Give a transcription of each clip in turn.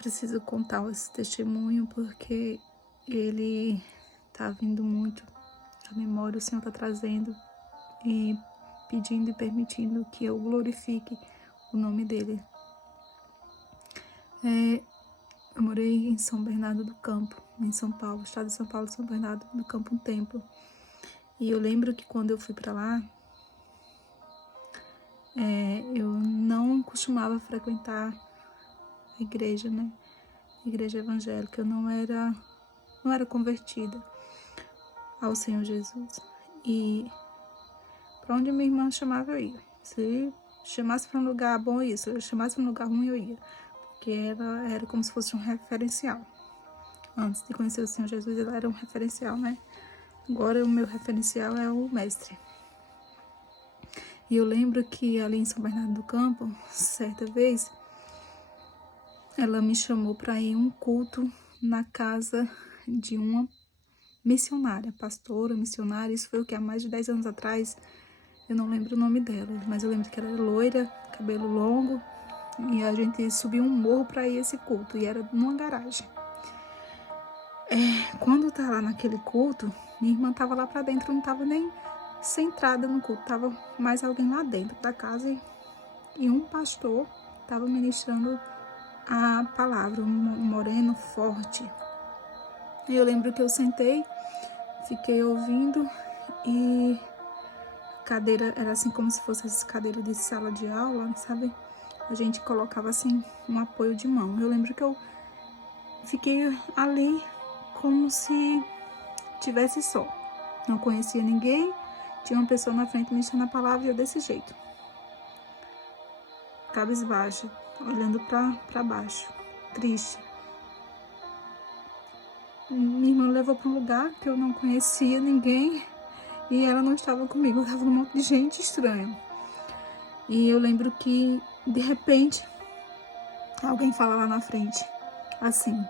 preciso contar esse testemunho porque ele tá vindo muito à memória, o Senhor tá trazendo e pedindo e permitindo que eu glorifique o nome dele. Eu morei em São Bernardo do Campo, em São Paulo, estado de São Paulo, São Bernardo do Campo, um tempo. E eu lembro que quando eu fui pra lá, eu não costumava frequentar a igreja, né? A igreja evangélica. Eu não era convertida ao Senhor Jesus. E pra onde minha irmã chamava, eu ia. Se chamasse pra um lugar bom, eu ia. Se eu chamasse pra um lugar ruim, eu ia. Porque ela era como se fosse um referencial. Antes de conhecer o Senhor Jesus, ela era um referencial, né? Agora o meu referencial é o mestre. E eu lembro que ali em São Bernardo do Campo, certa vez, ela me chamou para ir a um culto na casa de uma missionária, pastora, missionária. Isso foi o que? Há mais de 10 anos atrás. Eu não lembro o nome dela, mas eu lembro que ela era loira, cabelo longo, e a gente subiu um morro para ir a esse culto, e era numa garagem. Quando tá lá naquele culto, minha irmã tava lá para dentro, não tava nem centrada no culto, tava mais alguém lá dentro da casa, e um pastor tava ministrando a palavra, um moreno forte. E eu lembro que eu sentei, fiquei ouvindo, e a cadeira era assim como se fosse essa cadeira de sala de aula, sabe? A gente colocava assim um apoio de mão. Eu lembro que eu fiquei ali como se tivesse só. Não conhecia ninguém, tinha uma pessoa na frente me ensinando a palavra e eu desse jeito. Cabisbaixa, olhando pra baixo, triste. Minha irmã levou para um lugar que eu não conhecia ninguém e ela não estava comigo, estava um monte de gente estranha. E eu lembro que, de repente, alguém fala lá na frente, assim: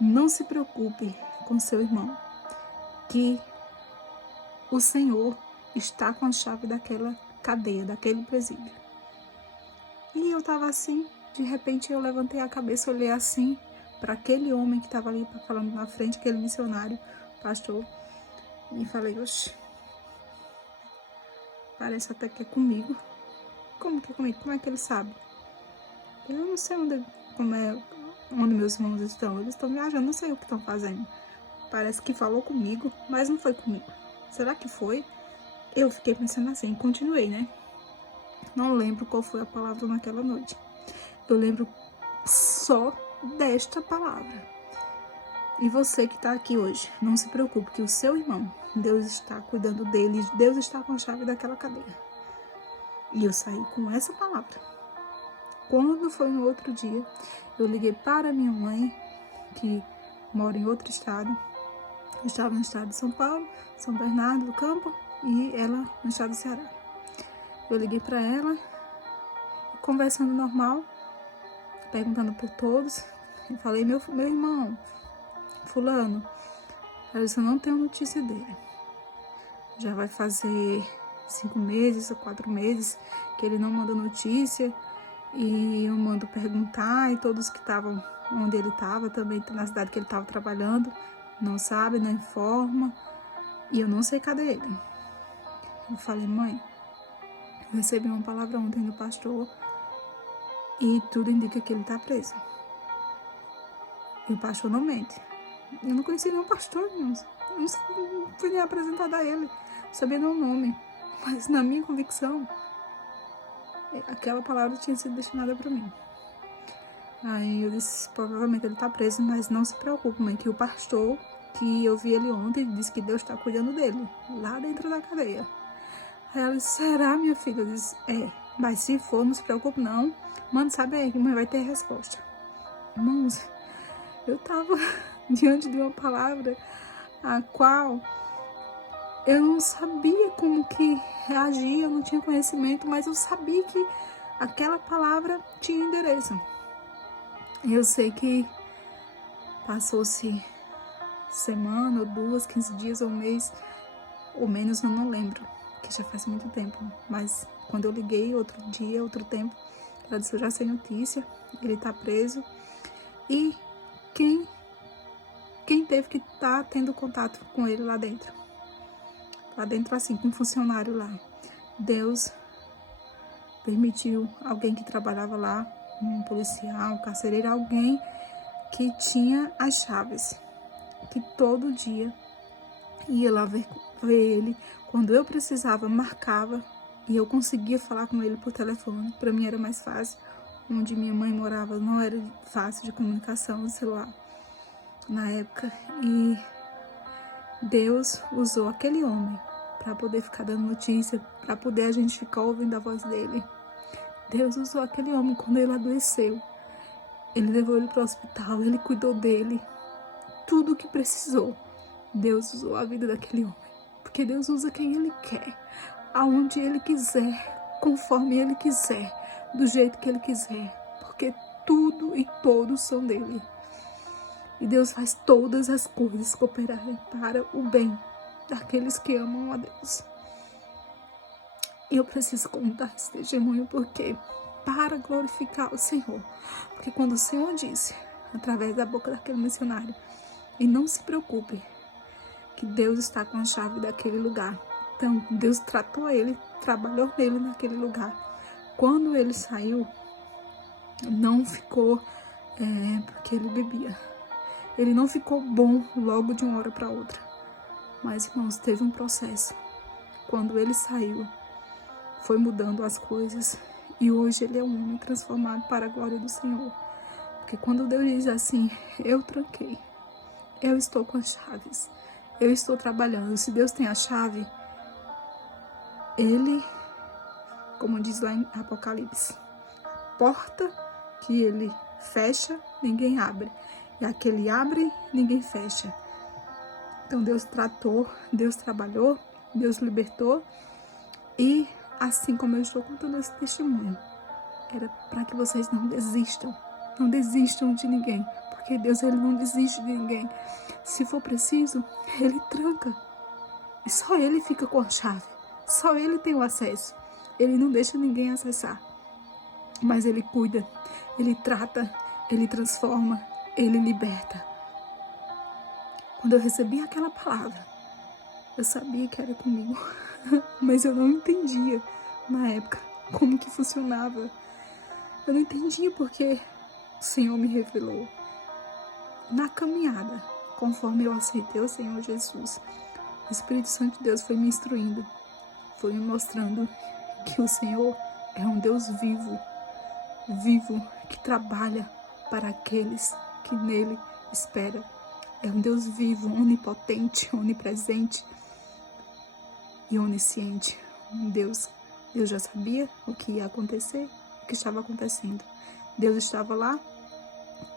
não se preocupe com seu irmão, que o Senhor está com a chave daquela cadeia, daquele presídio. E eu tava assim, de repente eu levantei a cabeça, olhei assim para aquele homem que estava ali falando na frente, aquele missionário, pastor, e falei: oxe, parece até que é comigo. Como que é comigo? Como é que ele sabe? Eu não sei onde meus irmãos estão. Eles estão viajando, não sei o que estão fazendo. Parece que falou comigo, mas não foi comigo. Será que foi? Eu fiquei pensando assim, continuei, né? Não lembro qual foi a palavra naquela noite. Eu lembro só desta palavra. E você que está aqui hoje, não se preocupe, que o seu irmão, Deus está cuidando dele, Deus está com a chave daquela cadeia. E eu saí com essa palavra. Quando foi no outro dia, eu liguei para minha mãe, que mora em outro estado. Eu estava no estado de São Paulo, São Bernardo do Campo, e ela no estado do Ceará. Eu liguei para ela, conversando normal, perguntando por todos. Eu falei: meu irmão, fulano. Ela disse: eu não tenho notícia dele. Já vai fazer 5 meses ou 4 meses que ele não manda notícia. E eu mando perguntar, e todos que estavam onde ele estava, também na cidade que ele estava trabalhando, não sabe, não informa. E eu não sei cadê ele. Eu falei: mãe, eu recebi uma palavra ontem do pastor e tudo indica que ele está preso. E o pastor não mente. Eu não conhecia nenhum pastor, não fui nem apresentada a ele, sabia nem o nome. Mas na minha convicção, aquela palavra tinha sido destinada para mim. Aí eu disse: provavelmente ele tá preso, mas não se preocupe, mãe, que o pastor, que eu vi ele ontem, disse que Deus tá cuidando dele, lá dentro da cadeia. Aí ela disse: será, minha filha? Eu disse: mas se for, não se preocupe não, manda saber que mãe vai ter resposta. Irmãos, eu tava diante de uma palavra a qual eu não sabia como que reagir, eu não tinha conhecimento, mas eu sabia que aquela palavra tinha endereço. Eu sei que passou-se semana ou 2, 15 dias ou 1 mês, ou menos, eu não lembro, que já faz muito tempo. Mas quando eu liguei outro dia, outro tempo, Ela disse, eu já sei notícia, ele tá preso. E quem teve que estar tendo contato com ele lá dentro? Lá dentro, assim, com um funcionário lá. Deus permitiu alguém que trabalhava lá, um policial, um carcereiro, alguém que tinha as chaves, que todo dia ia lá ver ele. Quando eu precisava, marcava, e eu conseguia falar com ele por telefone. Para mim era mais fácil. Onde minha mãe morava não era fácil de comunicação no celular na época. E Deus usou aquele homem para poder ficar dando notícia, para poder a gente ficar ouvindo a voz dele. Deus usou aquele homem quando ele adoeceu. Ele levou ele para o hospital, ele cuidou dele. Tudo o que precisou, Deus usou a vida daquele homem. Porque Deus usa quem Ele quer, aonde Ele quiser, conforme Ele quiser, do jeito que Ele quiser. Porque tudo e todos são dele. E Deus faz todas as coisas cooperarem para o bem daqueles que amam a Deus. E eu preciso contar esse testemunho porque para glorificar o Senhor. Porque quando o Senhor disse, através da boca daquele missionário, e não se preocupe, que Deus está com a chave daquele lugar. Então, Deus tratou ele, trabalhou nele naquele lugar. Quando ele saiu, não ficou, porque ele bebia. Ele não ficou bom logo de uma hora para outra. Mas, irmãos, teve um processo. Quando ele saiu, foi mudando as coisas. E hoje ele é um homem transformado para a glória do Senhor. Porque quando Deus diz assim, eu tranquei, eu estou com as chaves, eu estou trabalhando. Se Deus tem a chave, Ele, como diz lá em Apocalipse, a porta que Ele fecha, ninguém abre. E a que Ele abre, ninguém fecha. Então Deus tratou, Deus trabalhou, Deus libertou. E assim como eu estou contando esse testemunho, era para que vocês não desistam. Não desistam de ninguém. Porque Deus, Ele não desiste de ninguém. Se for preciso, Ele tranca. E só Ele fica com a chave. Só Ele tem o acesso. Ele não deixa ninguém acessar. Mas Ele cuida. Ele trata. Ele transforma. Ele liberta. Quando eu recebi aquela palavra, eu sabia que era comigo. Mas eu não entendia, na época, como que funcionava. Eu não entendia porque o Senhor me revelou. Na caminhada, conforme eu aceitei o Senhor Jesus, o Espírito Santo de Deus foi me instruindo, foi me mostrando que o Senhor é um Deus vivo, que trabalha para aqueles que nele esperam. É um Deus vivo, onipotente, onipresente e onisciente. Um Deus, eu já sabia o que ia acontecer, o que estava acontecendo. Deus estava lá,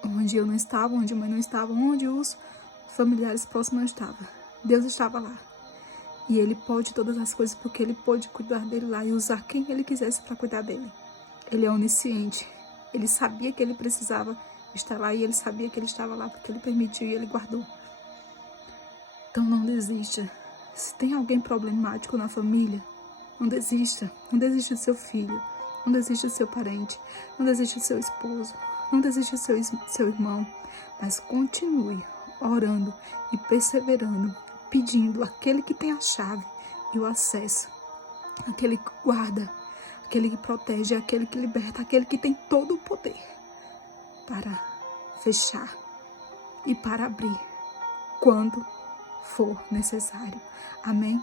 onde eu não estava, onde a mãe não estava, onde os familiares próximos não estavam. Deus estava lá. E Ele pode todas as coisas, porque Ele pôde cuidar dele lá e usar quem Ele quisesse para cuidar dele. Ele é onisciente. Ele sabia que ele precisava estar lá e Ele sabia que ele estava lá, porque Ele permitiu e Ele guardou. Então não desista. Se tem alguém problemático na família, não desista. Não desista do seu filho. Não desista do seu parente. Não desista do seu esposo. Não desista do seu irmão. Mas continue orando e perseverando, pedindo àquele que tem a chave e o acesso, aquele que guarda, aquele que protege, aquele que liberta, aquele que tem todo o poder para fechar e para abrir quando for necessário. Amém?